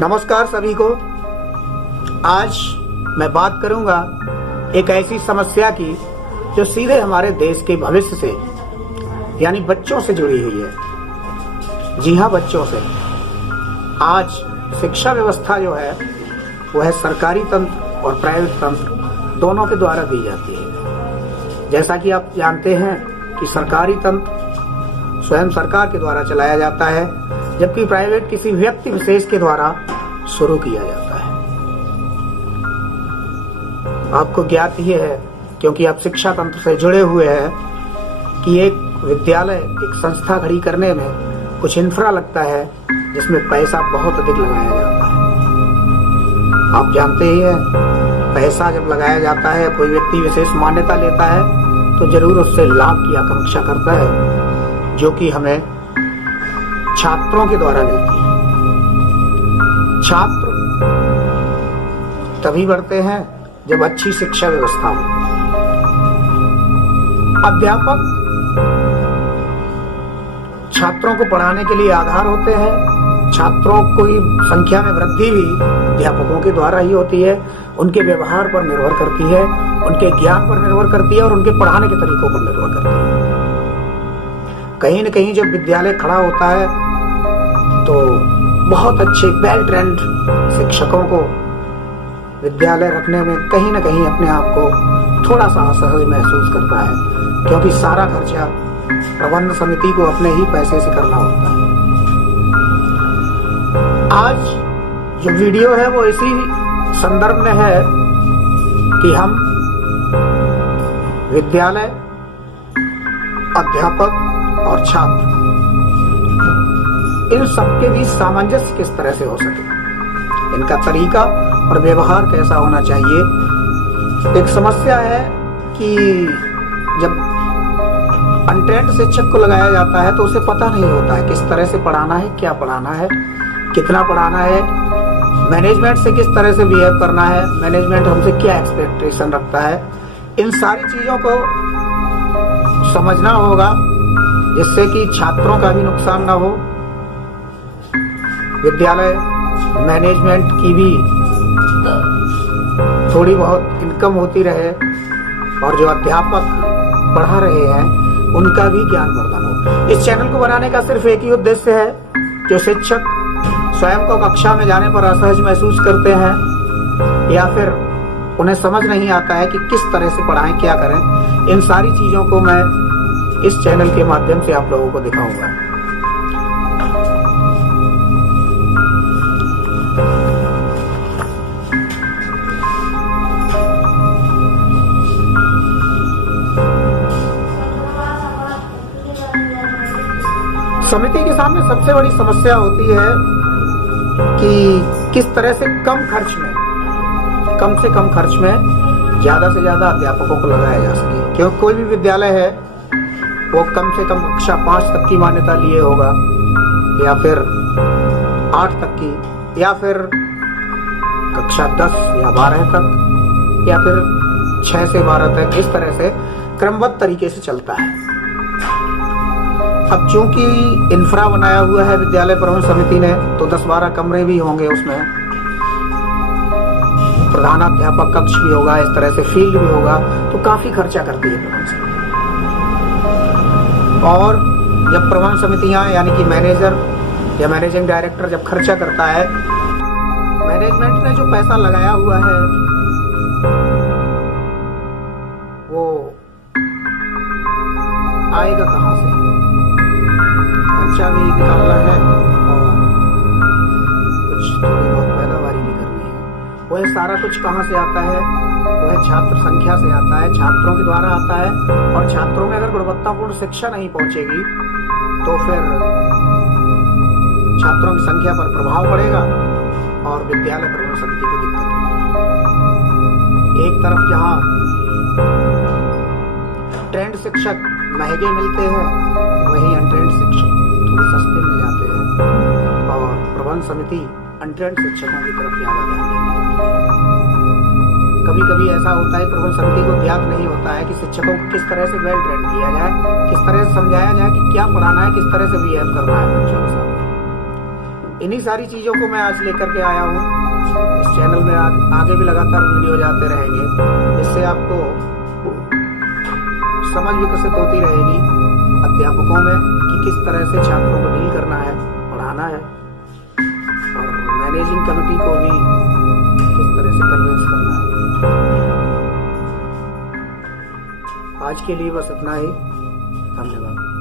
नमस्कार सभी को। आज मैं बात करूंगा एक ऐसी समस्या की जो सीधे हमारे देश के भविष्य से यानी बच्चों से जुड़ी हुई है। जी हाँ, बच्चों से। आज शिक्षा व्यवस्था जो है वो है सरकारी तंत्र और प्राइवेट तंत्र दोनों के द्वारा दी जाती है। जैसा कि आप जानते हैं कि सरकारी तंत्र स्वयं सरकार के द्वारा चलाया जाता है, जबकि प्राइवेट किसी व्यक्ति विशेष के द्वारा शुरू किया जाता है। आपको ज्ञात ही है, क्योंकि आप शिक्षा तंत्र से जुड़े हुए हैं, कि एक विद्यालय, एक संस्था खड़ी करने में कुछ इंफ्रा लगता है जिसमें पैसा बहुत अधिक लगाया जाता है। आप जानते ही हैं, पैसा जब लगाया जाता है, कोई व्यक्ति विशेष मान्यता लेता है तो जरूर उससे लाभ की आकांक्षा करता है, जो कि हमें छात्रों के द्वारा मिलती है। छात्र तभी बढ़ते हैं जब अच्छी शिक्षा व्यवस्था हो। अध्यापक छात्रों को पढ़ाने के लिए आधार होते हैं। छात्रों की संख्या में वृद्धि भी अध्यापकों के द्वारा ही होती है। उनके व्यवहार पर निर्भर करती है, उनके ज्ञान पर निर्भर करती है और उनके पढ़ाने के तरीकों पर निर्भर करती है। कहीं न कहीं जब विद्यालय खड़ा होता है तो बहुत अच्छे वेल ट्रेंड शिक्षकों को विद्यालय रखने में कहीं न कहीं अपने आप को थोड़ा सा असहज महसूस करता है, क्योंकि सारा खर्चा प्रबंध समिति को अपने ही पैसे से करना होता है। आज जो वीडियो है वो इसी संदर्भ में है कि हम विद्यालय, अध्यापक और छात्र, इन सबके बीच सामंजस्य किस तरह से हो सके, इनका तरीका और व्यवहार कैसा होना चाहिए। एक समस्या है कि जब अनट्रेंड शिक्षक को लगाया जाता है तो उसे पता नहीं होता है किस तरह से पढ़ाना है, क्या पढ़ाना है, कितना पढ़ाना है, मैनेजमेंट से किस तरह से बिहेव करना है, मैनेजमेंट हमसे क्या एक्सपेक्टेशन रखता है। इन सारी चीजों को समझना होगा, जिससे कि छात्रों का भी नुकसान ना हो, विद्यालय मैनेजमेंट की भी थोड़ी बहुत इनकम होती रहे और जो अध्यापक पढ़ा रहे हैं उनका भी ज्ञानवर्धन हो। इस चैनल को बनाने का सिर्फ एक ही उद्देश्य है, जो शिक्षक स्वयं को कक्षा में जाने पर असहज महसूस करते हैं या फिर उन्हें समझ नहीं आता है कि किस तरह से पढ़ाएं, क्या करें, इन सारी चीजों को मैं इस चैनल के माध्यम से आप लोगों को दिखाऊंगा। समिति के सामने सबसे बड़ी समस्या होती है कि किस तरह से कम से कम खर्च में ज्यादा से ज्यादा अध्यापकों को लगाया जा सके। क्योंकि कोई भी विद्यालय है वो कम से कम कक्षा 5 तक की मान्यता लिए होगा, या फिर 8 तक की, या फिर कक्षा 10 या 12 तक, या फिर 6 से 12 तक। इस तरह से क्रमबद्ध तरीके से चलता है। अब चूंकि इंफ्रा बनाया हुआ है विद्यालय प्रबंध समिति ने, तो 10-12 कमरे भी होंगे, उसमें प्रधानाध्यापक कक्ष भी होगा, इस तरह से फील्ड भी होगा, तो काफी खर्चा करती है प्रबंध समिति। और जब प्रबंध समितियां यानी कि मैनेजर या मैनेजिंग डायरेक्टर जब खर्चा करता है, मैनेजमेंट ने जो पैसा लगाया हुआ है वो आएगा कहां से? खर्चा भी निकालना है और कुछ थोड़ी बहुत पैदावारी भी करनी है। वह सारा कुछ कहाँ से आता है? वह छात्र संख्या से आता है, छात्रों के द्वारा आता है। और छात्रों में अगर गुणवत्तापूर्ण शिक्षा नहीं पहुंचेगी तो फिर छात्रों की संख्या पर प्रभाव पड़ेगा और विद्यालय प्रबंध समिति को दिक्कत होगी। एक तरफ जहाँ ट्रेंड शिक्षक महंगे मिलते हैं, वहीं अनट्रेंड शिक्षक थोड़े सस्ते मिल जाते हैं और प्रबंध समिति अनट्रेंड शिक्षकों की तरफ ज्यादा ध्यान देती है। कभी कभी ऐसा होता है प्रबंध समिति को ज्ञात नहीं होता है कि शिक्षकों को किस तरह से वेल ट्रेंड किया जाए, किस तरह से समझाया जाए कि क्या पढ़ाना है, किस तरह से बिहेव करना है बच्चों के साथ। इन्हीं सारी चीजों को मैं आज लेकर के आया हूँ। इस चैनल में आगे भी लगातार वीडियो जाते रहेंगे, इससे आपको समझ विकसित होती रहेगी अध्यापकों में कि किस तरह से छात्रों को डील करना है, पढ़ाना है, और मैनेजिंग कमेटी को भी किस तरह से कन्विंस करना है। आज के लिए बस इतना ही। धन्यवाद।